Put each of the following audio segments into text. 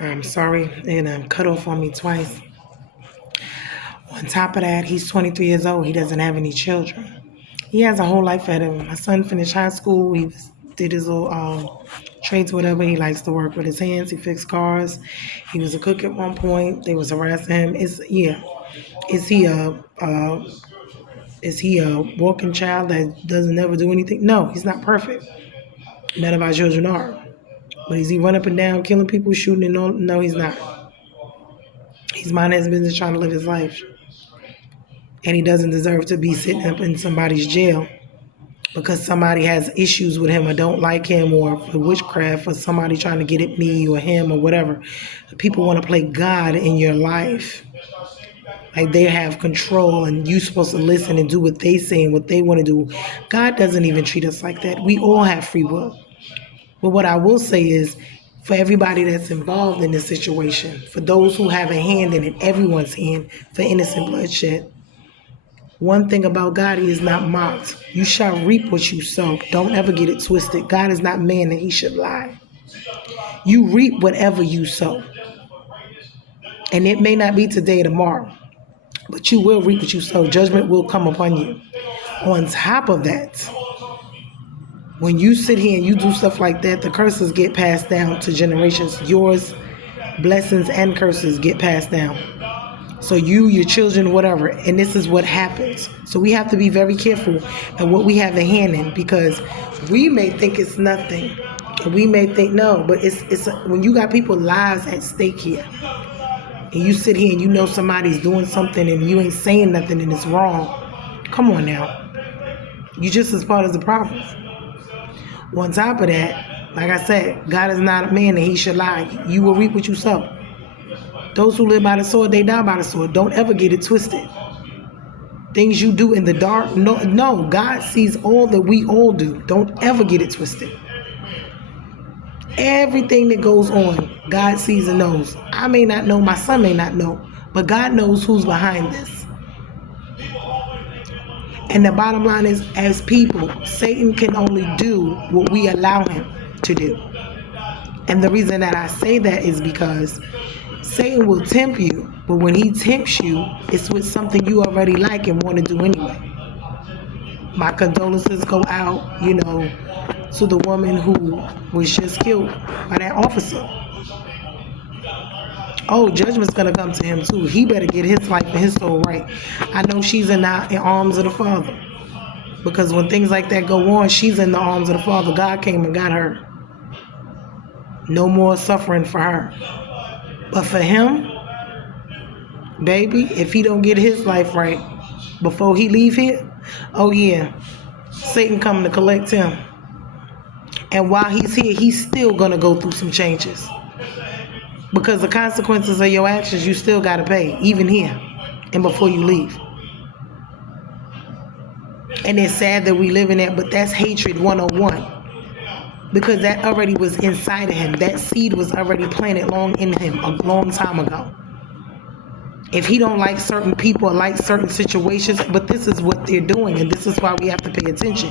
I'm sorry, and cut off on me twice. On top of that, he's 23 years old. He doesn't have any children. He has a whole life ahead of him. My son finished high school. Did his little trades, whatever. He likes to work with his hands. He fixed cars. He was a cook at one point. They was harassing him. Is he a walking child that doesn't ever do anything? No, he's not perfect. None of our children are. But is he run up and down, killing people, shooting and all? No, he's not. He's minding his business, trying to live his life. And he doesn't deserve to be sitting up in somebody's jail because somebody has issues with him or don't like him, or for witchcraft, or somebody trying to get at me or him or whatever. People want to play God in your life. Like they have control and you're supposed to listen and do what they say and what they want to do. God doesn't even treat us like that. We all have free will. But what I will say is, for everybody that's involved in this situation, for those who have a hand in it, everyone's hand for innocent bloodshed, one thing about God, he is not mocked. You shall reap what you sow. Don't ever get it twisted. God is not man that he should lie. You reap whatever you sow. And it may not be today or tomorrow, but you will reap what you sow. Judgment will come upon you. On top of that, when you sit here and you do stuff like that, the curses get passed down to generations. Yours, blessings and curses get passed down. So you, your children, whatever, and this is what happens. So we have to be very careful at what we have a hand in, because we may think it's nothing. We may think no, but it's when you got people's lives at stake here, and you sit here and you know somebody's doing something and you ain't saying nothing and it's wrong. Come on now. You just as part of the problem. On top of that, like I said, God is not a man that he should lie. You will reap what you sow. Those who live by the sword, they die by the sword. Don't ever get it twisted. Things you do in the dark, no, God sees all that we all do. Don't ever get it twisted. Everything that goes on, God sees and knows. I may not know, my son may not know, but God knows who's behind this. And the bottom line is, as people, Satan can only do what we allow him to do. And the reason that I say that is because Satan will tempt you, but when he tempts you, it's with something you already like and want to do anyway. My condolences go out, to the woman who was just killed by that officer. Oh, judgment's going to come to him too. He better get his life and his soul right. I know she's in the arms of the Father. Because when things like that go on, she's in the arms of the Father. God came and got her. No more suffering for her. But for him, baby, if he don't get his life right before he leave here, oh yeah, Satan coming to collect him. And while he's here, he's still going to go through some changes. Because the consequences of your actions, you still got to pay, even here and before you leave. And it's sad that we live in that, but that's hatred 101. Because that already was inside of him. That seed was already planted long in him a long time ago. If he don't like certain people or like certain situations, but this is what they're doing, and this is why we have to pay attention.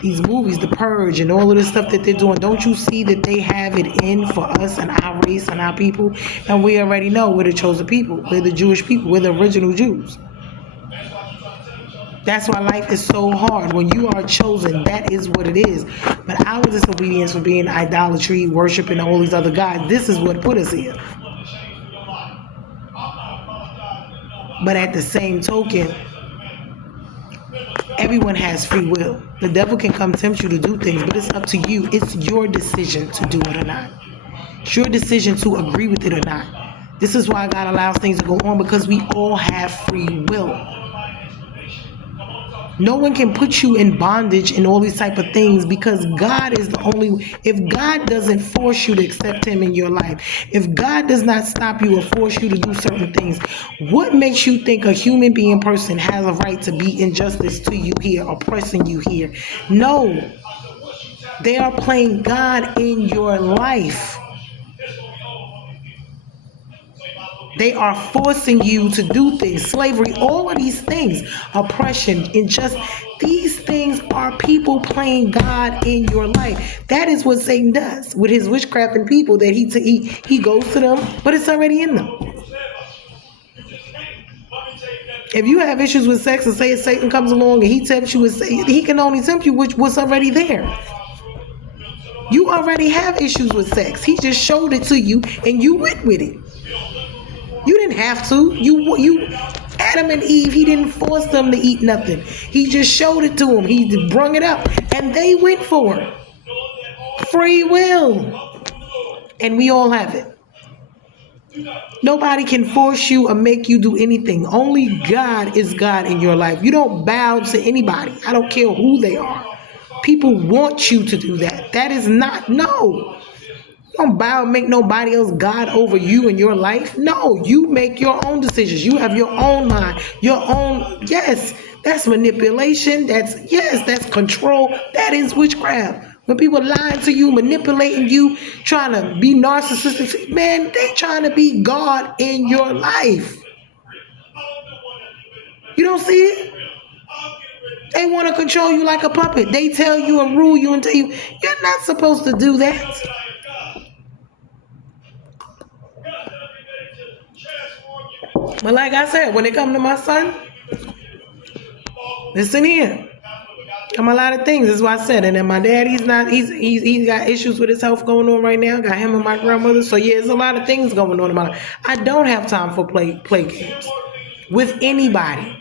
These movies, The Purge and all of this stuff that they're doing, don't you see that they have it in for us and our race and our people? And we already know we're the chosen people. We're the Jewish people. We're the original Jews. That's why life is so hard. When you are chosen, that is what it is. But our disobedience for being idolatry, worshiping all these other gods, this is what put us here. But at the same token, everyone has free will. The devil can come tempt you to do things, but it's up to you. It's your decision to do it or not. It's your decision to agree with it or not. This is why God allows things to go on, because we all have free will. No one can put you in bondage and all these type of things, because God is the only. If God doesn't force you to accept him in your life, if God does not stop you or force you to do certain things, what makes you think a human being person has a right to be injustice to you here, oppressing you here? No. They are playing God in your life. They are forcing you to do things. Slavery, all of these things, oppression, injustice. These things are people playing God in your life. That is what Satan does with his witchcraft and people. That he goes to them, but it's already in them. If you have issues with sex and say Satan comes along and he tempts you with, he can only tempt you with what's already there. You already have issues with sex. He just showed it to you and you went with it. You didn't have to. You Adam and Eve, he didn't force them to eat nothing. He just showed it to them. He brung it up and they went for it. Free will. And we all have it. Nobody can force you or make you do anything. Only God is God in your life. You don't bow to anybody. I don't care who they are. People want you to do that. That is not, no. You don't bow and make nobody else God over you in your life. No, you make your own decisions. You have your own mind, your own, yes, that's manipulation. That's control. That is witchcraft. When people lying to you, manipulating you, trying to be narcissistic, man, they trying to be God in your life. You don't see it? They want to control you like a puppet. They tell you and rule you and tell you, you're not supposed to do that. But like I said, when it comes to my son, listen here. I'm a lot of things. That's why I said. And then my dad, he's got issues with his health going on right now. Got him and my grandmother. So yeah, there's a lot of things going on in my life. I don't have time for play games with anybody.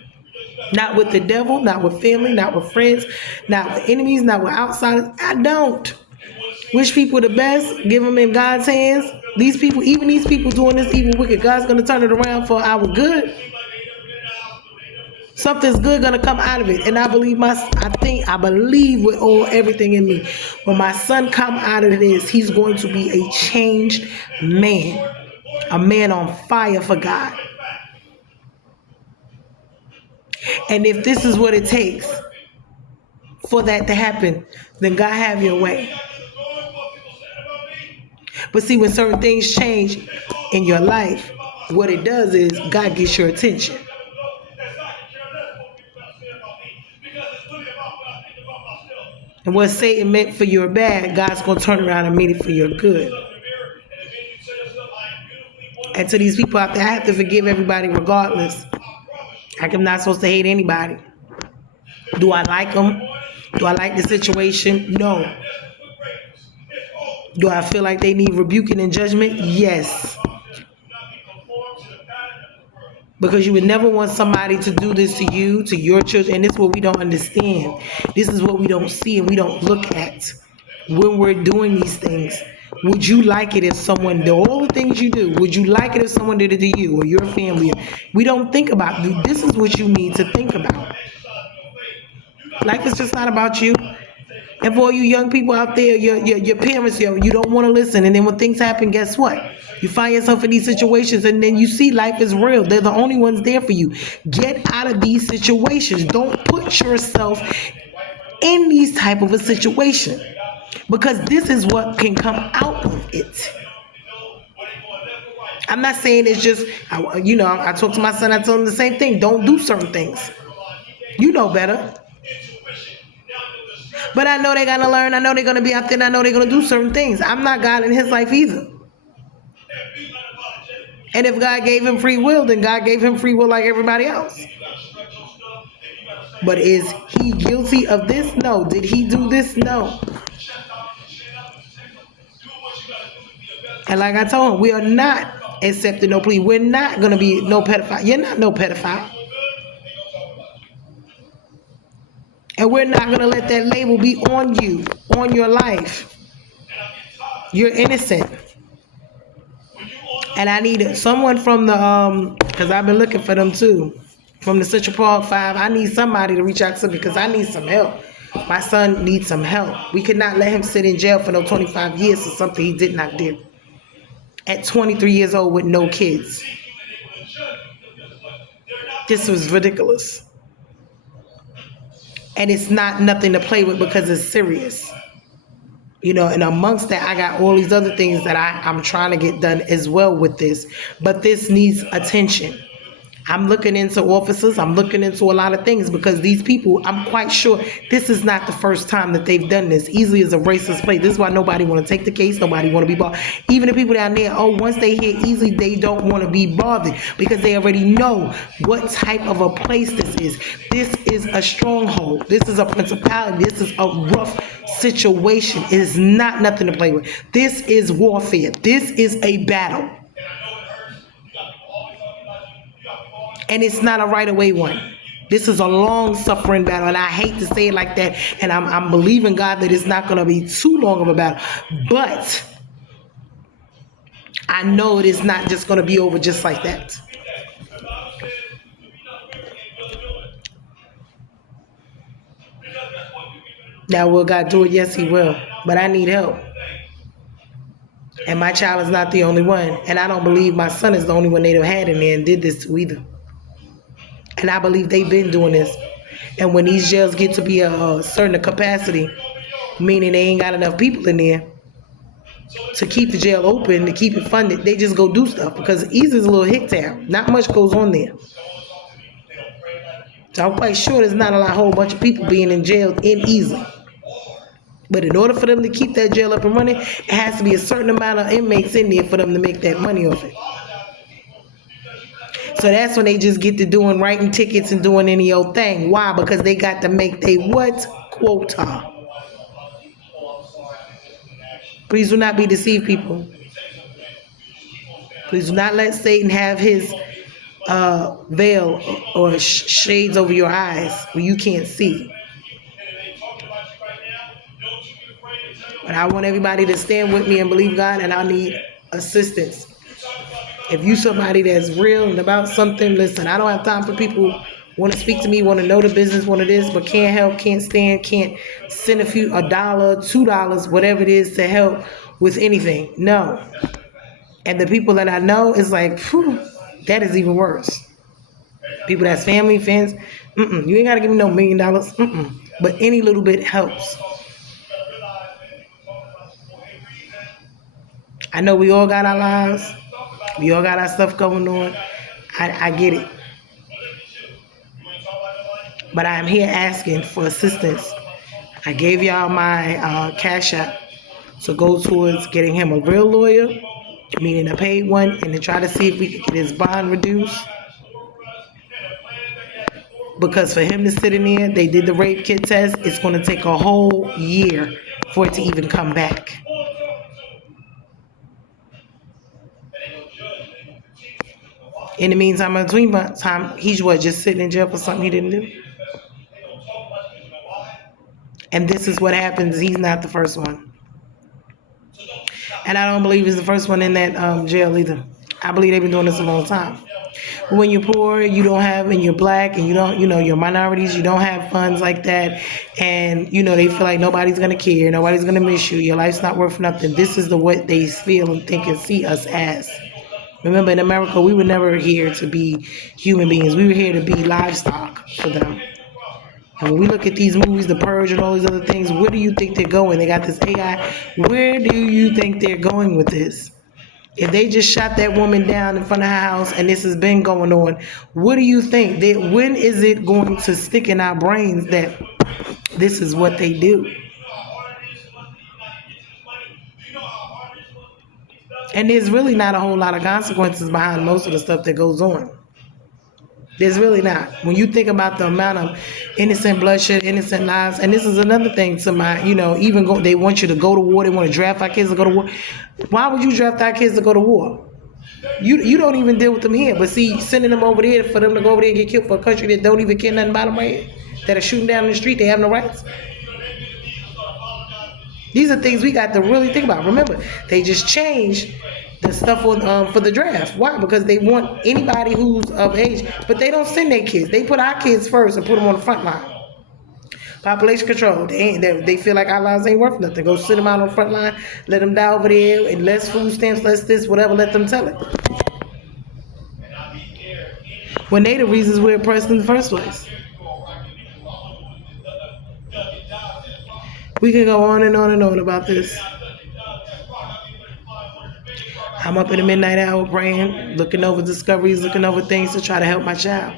Not with the devil, not with family, not with friends, not with enemies, not with outsiders. I don't. Wish people the best. Give them in God's hands. These people, even these people doing this evil wicked, God's going to turn it around for our good. Something's good going to come out of it. And I believe with everything in me. When my son come out of this, he's going to be a changed man. A man on fire for God. And if this is what it takes for that to happen, then God have your way. But see, when certain things change in your life, what it does is God gets your attention. And what Satan meant for your bad, God's going to turn around and mean it for your good. And to these people out there, I have to forgive everybody regardless. I'm not supposed to hate anybody. Do I like them? Do I like the situation? No. Do I feel like they need rebuking and judgment? Yes. Because you would never want somebody to do this to you, to your children. And this is what we don't understand. This is what we don't see and we don't look at when we're doing these things. Would you like it if someone did all the things you do? Would you like it if someone did it to you or your family? We don't think about it. This is what you need to think about. Life is just not about you. And for all you young people out there, your parents, you don't want to listen. And then when things happen, guess what? You find yourself in these situations and then you see life is real. They're the only ones there for you. Get out of these situations. Don't put yourself in these type of a situation. Because this is what can come out of it. I'm not saying it's just, I talk to my son, I tell him the same thing. Don't do certain things. You know better. But I know they're going to learn. I know they're going to be out there. And I know they're going to do certain things. I'm not God in his life either. And if God gave him free will, then God gave him free will like everybody else. But is he guilty of this? No. Did he do this? No. And like I told him, we are not accepting no plea. We're not going to be no pedophile. You're not no pedophile. And we're not going to let that label be on you, on your life. You're innocent. And I need someone from the, because I've been looking for them too, from the Central Park 5. I need somebody to reach out to me because I need some help. My son needs some help. We could not let him sit in jail for no 25 years for something he did not do. At 23 years old with no kids. This was ridiculous. And it's not nothing to play with because it's serious. And amongst that, I got all these other things that I'm trying to get done as well with this. But this needs attention. I'm looking into officers. I'm looking into a lot of things because these people, I'm quite sure this is not the first time that they've done this. Easily is a racist play. This is why nobody want to take the case. Nobody want to be bothered. Even the people down there, once they hear Easily, they don't want to be bothered because they already know what type of a place this is. This is a stronghold. This is a principality. This is a rough situation. It is not nothing to play with. This is warfare. This is a battle. And it's not a right away one. This is a long suffering battle, and I hate to say it like that. And I'm believing God that it's not going to be too long of a battle, but I know it is not just going to be over just like that. Now, will God do it? Yes, He will. But I need help. And my child is not the only one. And I don't believe my son is the only one they've had in there and did this to either. And I believe they've been doing this. And when these jails get to be a certain capacity, meaning they ain't got enough people in there to keep the jail open, to keep it funded, they just go do stuff because Easy's a little hick town. Not much goes on there. So I'm quite sure there's not a whole bunch of people being in jail in Easy. But in order for them to keep that jail up and running, it has to be a certain amount of inmates in there for them to make that money off it. So that's when they just get to doing writing tickets and doing any old thing. Why? Because they got to make their what? Quota. Please do not be deceived, people. Please do not let Satan have his veil or shades over your eyes where you can't see. But I want everybody to stand with me and believe God, and I need assistance. If you somebody that's real and about something, listen, I don't have time for people who want to speak to me, want to know the business, want it is, but can't help, can't stand, can't send $1, $2, whatever it is to help with anything. No. And the people that I know is like, phew, that is even worse. People that's family, friends, you ain't got to give me no $1 million, but any little bit helps. I know we all got our lives. We all got our stuff going on. I get it. But I am here asking for assistance. I gave y'all my Cash App to go towards getting him a real lawyer, meaning a paid one, and to try to see if we can get his bond reduced. Because for him to sit in there, they did the rape kit test, it's going to take a whole year for it to even come back. In the meantime, between time, he's just sitting in jail for something he didn't do. And this is what happens. He's not the first one. And I don't believe he's the first one in that jail either. I believe they've been doing this a long time. When you're poor, you don't have, and you're black, and you don't, you're minorities, you don't have funds like that, and, they feel like nobody's going to care, nobody's going to miss you, your life's not worth nothing. This is what they feel and think and see us as. Remember, in America, we were never here to be human beings. We were here to be livestock for them. And when we look at these movies, The Purge and all these other things, where do you think they're going? They got this AI. Where do you think they're going with this? If they just shot that woman down in front of her house and this has been going on, what do you think? When is it going to stick in our brains that this is what they do? And there's really not a whole lot of consequences behind most of the stuff that goes on. There's really not. When you think about the amount of innocent bloodshed, innocent lives, and this is another thing to my, they want you to go to war. They want to draft our kids to go to war. Why would you draft our kids to go to war? You don't even deal with them here. But see, sending them over there for them to go over there and get killed for a country that don't even care nothing about them right here, that are shooting down in the street, they have no rights. These are things we got to really think about. Remember, they just changed the stuff on for the draft. Why? Because they want anybody who's of age, but they don't send their kids. They put our kids first and put them on the front line. Population control. They feel like our lives ain't worth nothing. Go sit them out on the front line, let them die over there, and less food stamps, less this, whatever, let them tell it. When they the reasons we're oppressed in the first place. We can go on and on and on about this. I'm up in the midnight hour praying, looking over discoveries, looking over things to try to help my child.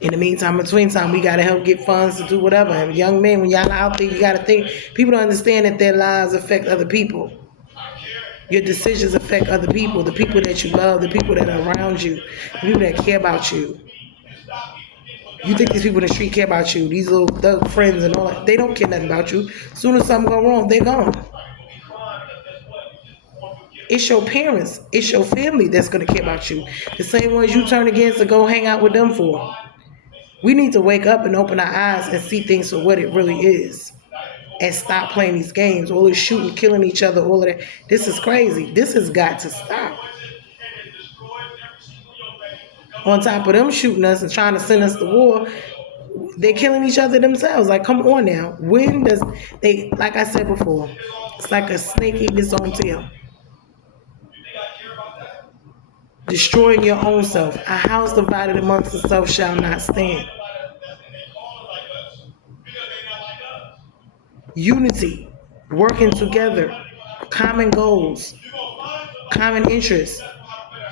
In the meantime, between time, we got to help get funds to do whatever. And young men, when y'all out there, you got to think, people don't understand that their lives affect other people. Your decisions affect other people, the people that you love, the people that are around you, the people that care about you. You think these people in the street care about you, these little thug friends and all that. They don't care nothing about you. As soon as something go wrong, they're gone. It's your parents, it's your family that's going to care about you. The same ones you turn against to go hang out with them for. We need to wake up and open our eyes and see things for what it really is. And stop playing these games, all this shooting, killing each other, all of that. This is crazy. This has got to stop. On top of them shooting us and trying to send us to war, they're killing each other themselves. Like, come on now. When does they, like I said before, it's like a snake eating its own tail. Destroying your own self. A house divided amongst itself shall not stand. Unity, working together, common goals, common interests,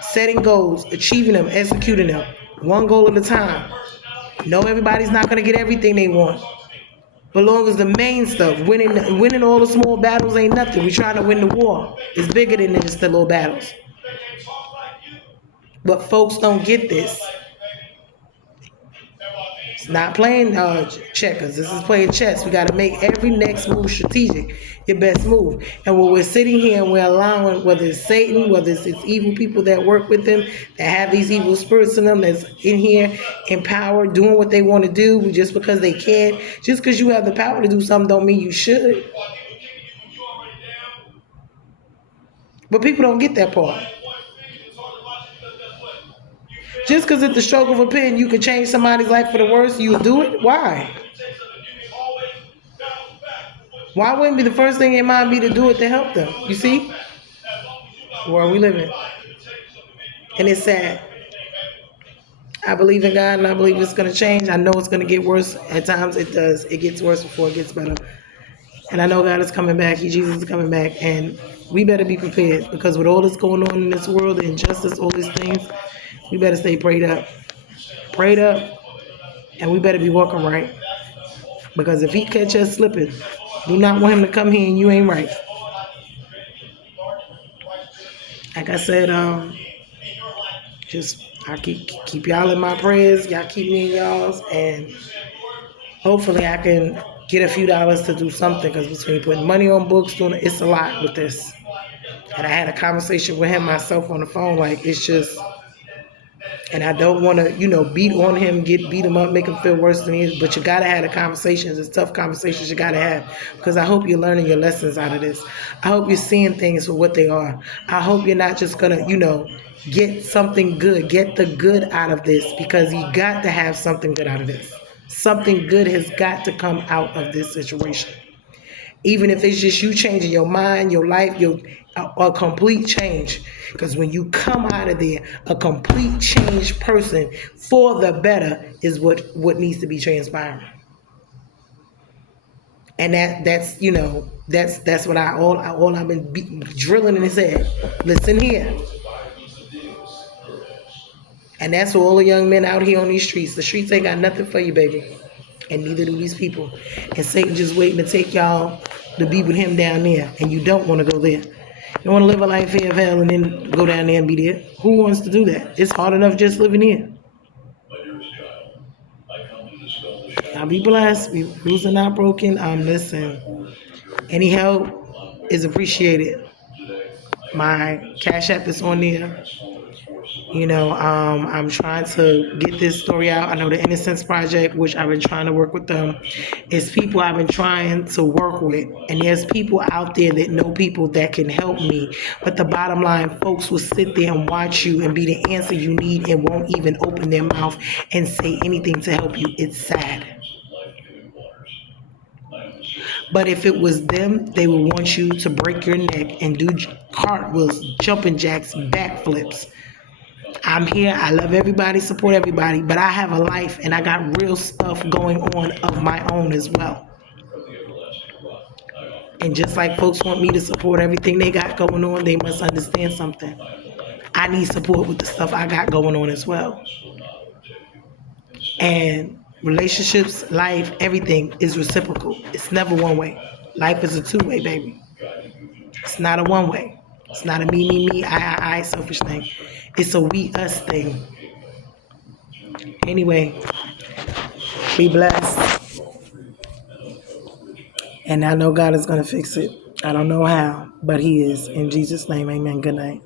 setting goals, achieving them, executing them, one goal at a time. No, everybody's not going to get everything they want. But long as the main stuff, winning all the small battles ain't nothing. We're trying to win the war. It's bigger than this, the little battles. But folks don't get this. It's not playing checkers. This is playing chess. We got to make every next move strategic, your best move. And when we're sitting here and we're allowing, whether it's Satan, whether it's evil people that work with them, that have these evil spirits in them, that's in here empowered, doing what they want to do just because they can. Just because you have the power to do something don't mean you should. But people don't get that part. Just because at the stroke of a pen you could change somebody's life for the worse, you would do it? Why? Why wouldn't be the first thing in mind be to do it to help them? You see? Where we living? And it's sad. I believe in God and I believe it's going to change. I know it's going to get worse. At times it does. It gets worse before it gets better. And I know God is coming back. Jesus is coming back. And we better be prepared, because with all that's going on in this world, the injustice, all these things, we better stay prayed up. Prayed up. And we better be walking right. Because if he catch us slipping, do not want him to come here and you ain't right. Like I said, just I keep y'all in my prayers. Y'all keep me in y'all's. And hopefully I can get a few dollars to do something. Because between putting money on books, doing it, it's a lot with this. And I had a conversation with him myself on the phone. Like, it's just... And I don't want to, beat on him, beat him up, make him feel worse than he is. But you got to have the conversations. It's tough conversations you got to have. Because I hope you're learning your lessons out of this. I hope you're seeing things for what they are. I hope you're not just going to, get something good. Get the good out of this. Because you got to have something good out of this. Something good has got to come out of this situation. Even if it's just you changing your mind, your life, a complete change. Because when you come out of there, a complete changed person for the better is what needs to be transpiring. And that's what I've been drilling in his head. Listen here. And that's for all the young men out here on these streets. The streets ain't got nothing for you, baby. And neither do these people. And Satan just waiting to take y'all to be with him down there. And you don't want to go there. You want to live a life here of hell and then go down there and be there? Who wants to do that? It's hard enough just living here. I'll be blessed. We rules are not broken. Listen, any help is appreciated. My Cash App is on there. I'm trying to get this story out. I know the Innocence Project, which I've been trying to work with them, is people I've been trying to work with. And there's people out there that know people that can help me. But the bottom line, folks will sit there and watch you and be the answer you need and won't even open their mouth and say anything to help you. It's sad. But if it was them, they would want you to break your neck and do cartwheels, jumping jacks, backflips. I'm here. I love everybody, support everybody, but I have a life and I got real stuff going on of my own as well. And just like folks want me to support everything they got going on, they must understand something. I need support with the stuff I got going on as well. And relationships, life, everything is reciprocal. It's never one way. Life is a two-way, baby. It's not a one-way. It's not a me, I selfish thing. It's a we, us thing. Anyway, be blessed. And I know God is going to fix it. I don't know how, but He is. In Jesus' name, amen. Good night.